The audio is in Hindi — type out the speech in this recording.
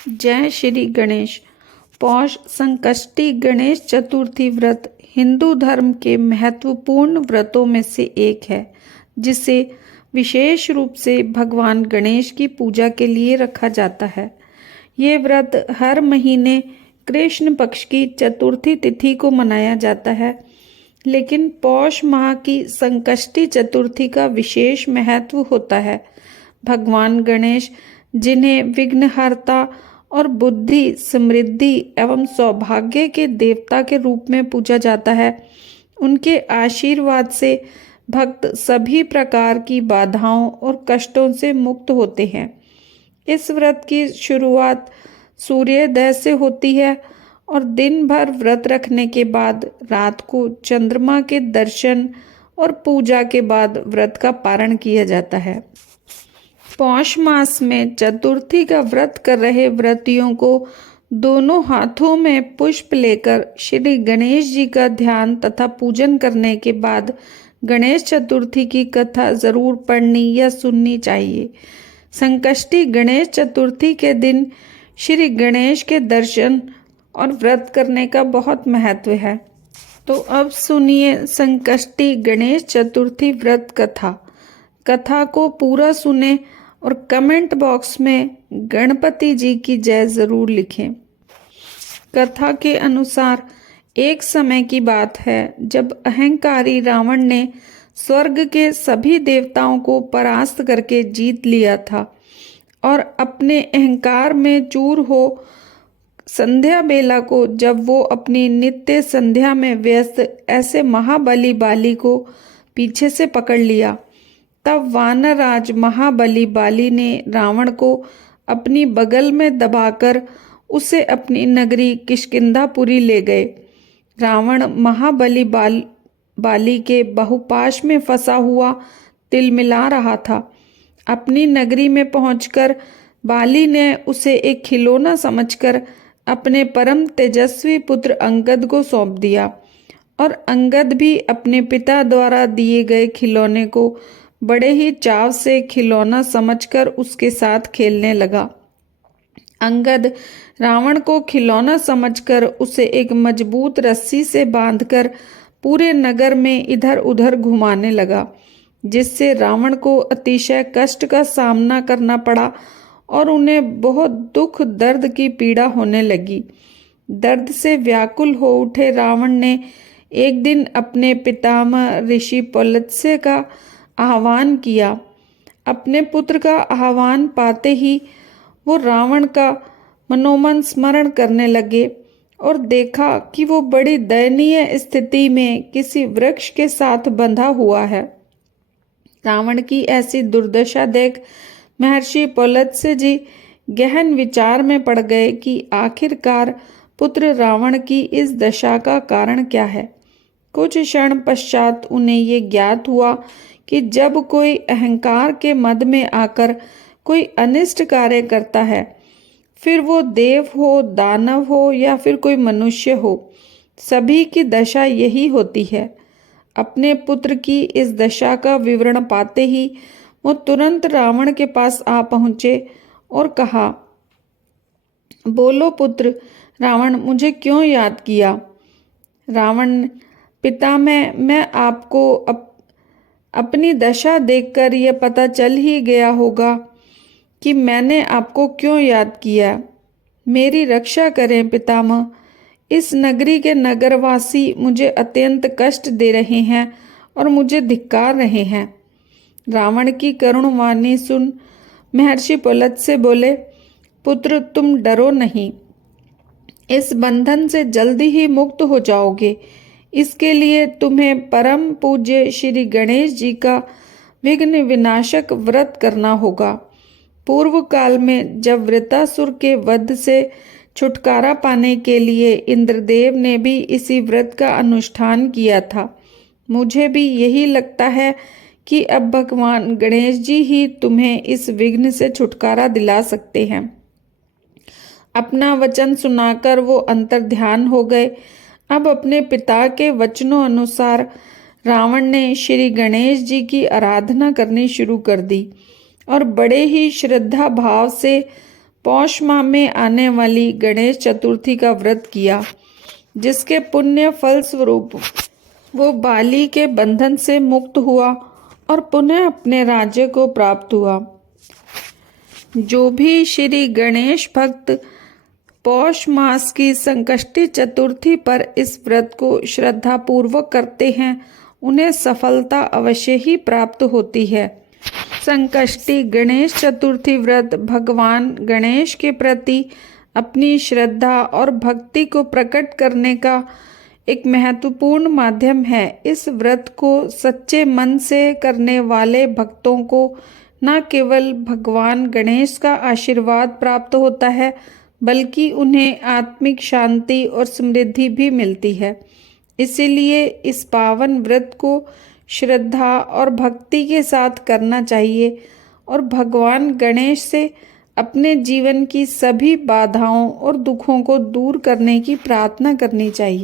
जय श्री गणेश। पौष संकष्टी गणेश चतुर्थी व्रत हिंदू धर्म के महत्वपूर्ण व्रतों में से एक है, जिसे विशेष रूप से भगवान गणेश की पूजा के लिए रखा जाता है। ये व्रत हर महीने कृष्ण पक्ष की चतुर्थी तिथि को मनाया जाता है, लेकिन पौष माह की संकष्टी चतुर्थी का विशेष महत्व होता है। भगवान गणेश, जिन्हें विघ्नहर्ता और बुद्धि, समृद्धि एवं सौभाग्य के देवता के रूप में पूजा जाता है, उनके आशीर्वाद से भक्त सभी प्रकार की बाधाओं और कष्टों से मुक्त होते हैं। इस व्रत की शुरुआत सूर्योदय से होती है और दिन भर व्रत रखने के बाद रात को चंद्रमा के दर्शन और पूजा के बाद व्रत का पारण किया जाता है। पौष मास में चतुर्थी का व्रत कर रहे व्रतियों को दोनों हाथों में पुष्प लेकर श्री गणेश जी का ध्यान तथा पूजन करने के बाद गणेश चतुर्थी की कथा जरूर पढ़नी या सुननी चाहिए। संकष्टी गणेश चतुर्थी के दिन श्री गणेश के दर्शन और व्रत करने का बहुत महत्व है। तो अब सुनिए संकष्टी गणेश चतुर्थी व्रत कथा को पूरा सुने और कमेंट बॉक्स में गणपति जी की जय जरूर लिखें। कथा के अनुसार एक समय की बात है जब अहंकारी रावण ने स्वर्ग के सभी देवताओं को परास्त करके जीत लिया था और अपने अहंकार में चूर हो संध्या बेला को जब वो अपनी नित्य संध्या में व्यस्त ऐसे महाबली बाली को पीछे से पकड़ लिया, तब वानरराज महाबली बाली ने रावण को अपनी बगल में दबाकर उसे अपनी नगरी किष्किंधापुरी ले गए। रावण महाबली बाली के बहुपाश में फंसा हुआ तिलमिला रहा था। अपनी नगरी में पहुंचकर बाली ने उसे एक खिलौना समझकर अपने परम तेजस्वी पुत्र अंगद को सौंप दिया और अंगद भी अपने पिता द्वारा दिए गए खिलौने को बड़े ही चाव से खिलौना समझकर उसके साथ खेलने लगा। अंगद रावण को खिलौना समझकर उसे एक मजबूत रस्सी से बांधकर पूरे नगर में इधर उधर घुमाने लगा, जिससे रावण को अतिशय कष्ट का सामना करना पड़ा और उन्हें बहुत दुख दर्द की पीड़ा होने लगी। दर्द से व्याकुल हो उठे रावण ने एक दिन अपने पितामह ऋषि पुलत्स्य का आह्वान किया। अपने पुत्र का आह्वान पाते ही वो रावण का मनोमन स्मरण करने लगे और देखा कि वो बड़ी दयनीय स्थिति में किसी वृक्ष के साथ बंधा हुआ है। रावण की ऐसी दुर्दशा देख महर्षि पुलत्स्य जी गहन विचार में पड़ गए कि आखिरकार पुत्र रावण की इस दशा का कारण क्या है। कुछ क्षण पश्चात उन्हें ये ज्ञात हुआ कि जब कोई अहंकार के मद में आकर कोई अनिष्ट कार्य करता है, फिर वो देव हो, दानव हो या फिर कोई मनुष्य हो, सभी की दशा यही होती है। अपने पुत्र की इस दशा का विवरण पाते ही वो तुरंत रावण के पास आ पहुंचे और कहा, बोलो पुत्र रावण, मुझे क्यों याद किया? रावण, पिता मैं आपको अपनी दशा देखकर यह पता चल ही गया होगा कि मैंने आपको क्यों याद किया। मेरी रक्षा करें पितामह। इस नगरी के नगरवासी मुझे अत्यंत कष्ट दे रहे हैं और मुझे धिक्कार रहे हैं। रावण की करुण वाणी सुन महर्षि पुलत्स्य बोले, पुत्र तुम डरो नहीं, इस बंधन से जल्दी ही मुक्त हो जाओगे। इसके लिए तुम्हें परम पूज्य श्री गणेश जी का विघ्न विनाशक व्रत करना होगा। पूर्व काल में जब वृत्तासुर के वध से छुटकारा पाने के लिए इंद्रदेव ने भी इसी व्रत का अनुष्ठान किया था। मुझे भी यही लगता है कि अब भगवान गणेश जी ही तुम्हें इस विघ्न से छुटकारा दिला सकते हैं। अपना वचन सुनाकर वो अंतर्ध्यान हो गए। अब अपने पिता के वचनों अनुसार रावण ने श्री गणेश जी की आराधना करनी शुरू कर दी और बड़े ही श्रद्धा भाव से पौष माह में आने वाली गणेश चतुर्थी का व्रत किया, जिसके पुण्य फल स्वरूप वो बाली के बंधन से मुक्त हुआ और पुनः अपने राज्य को प्राप्त हुआ। जो भी श्री गणेश भक्त पौष मास की संकष्टी चतुर्थी पर इस व्रत को श्रद्धा पूर्वक करते हैं, उन्हें सफलता अवश्य ही प्राप्त होती है। संकष्टी गणेश चतुर्थी व्रत भगवान गणेश के प्रति अपनी श्रद्धा और भक्ति को प्रकट करने का एक महत्वपूर्ण माध्यम है। इस व्रत को सच्चे मन से करने वाले भक्तों को न केवल भगवान गणेश का आशीर्वाद प्राप्त होता है, बल्कि उन्हें आत्मिक शांति और समृद्धि भी मिलती है। इसीलिए इस पावन व्रत को श्रद्धा और भक्ति के साथ करना चाहिए और भगवान गणेश से अपने जीवन की सभी बाधाओं और दुखों को दूर करने की प्रार्थना करनी चाहिए।